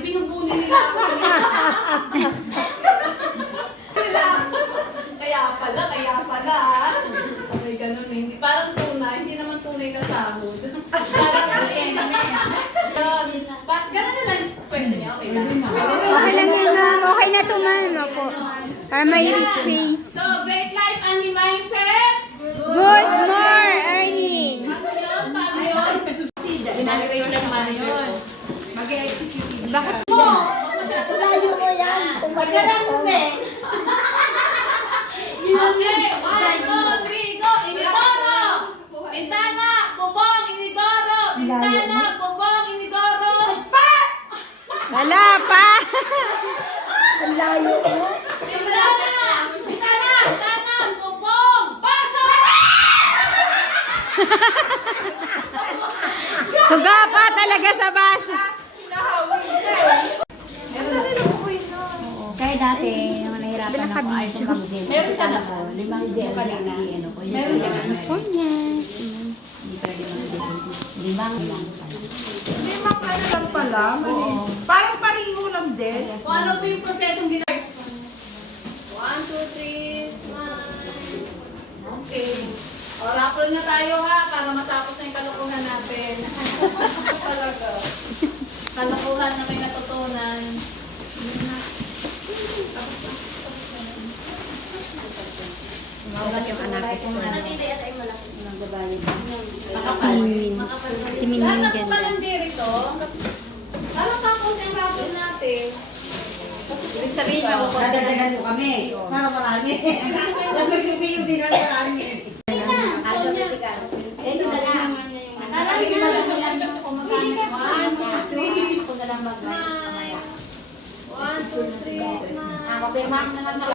Binubuli nila ako. Kaya pala. May ganun eh. Parang tunay, hindi naman tunay na sahod. Parang ganun na lang question niya, okay lang. Okay lang yan, ma'am. Okay na to, ma'am. Opo. Para may space. So, great life and mindset. Good more earnings. Paano yun? Ginagawa lang yun. Mag-execute. Bakit? Layo mo yan. Pagkalang mo, be. Okay, 1, 2, 3, go! Inidoro! Bintana! Bubong! Inidoro! Bintana! Bubong! Inidoro! Wala pa. Ang layo mo. Bintana! Bintana! Bintana! Bubong! Pasok! Suga pa talaga sa basa. Kaya dati, yung nahirapan ako ay tumakdin. Meron ka na. 5 gel na ano ko. Meron ka na. Sonyas. Hindi pa rin limang lang. Limang ano lang pala. Parang pareho lang din. Kung ano po yung prosesong ginagawa? 1, 2, 3, smile. Okay. O, raffle na tayo ha, para matapos na yung kalokohan natin. Talaga. Kalokohan na may natutunan. Mawag yung anak ko. Makapal. Si Min Lahat Min ng ganda. palandi rito, parang tapos yung raffle natin. Dadagdagan mo kami. Para marami. Tapos magpipiyo din ang marami. Ito na lang naman niya yung ano. Sabi na lang nila yung kumagana. 1, 2, ako na lang mag-bike. 1, 2, 3, smile. Ako, pirma na lang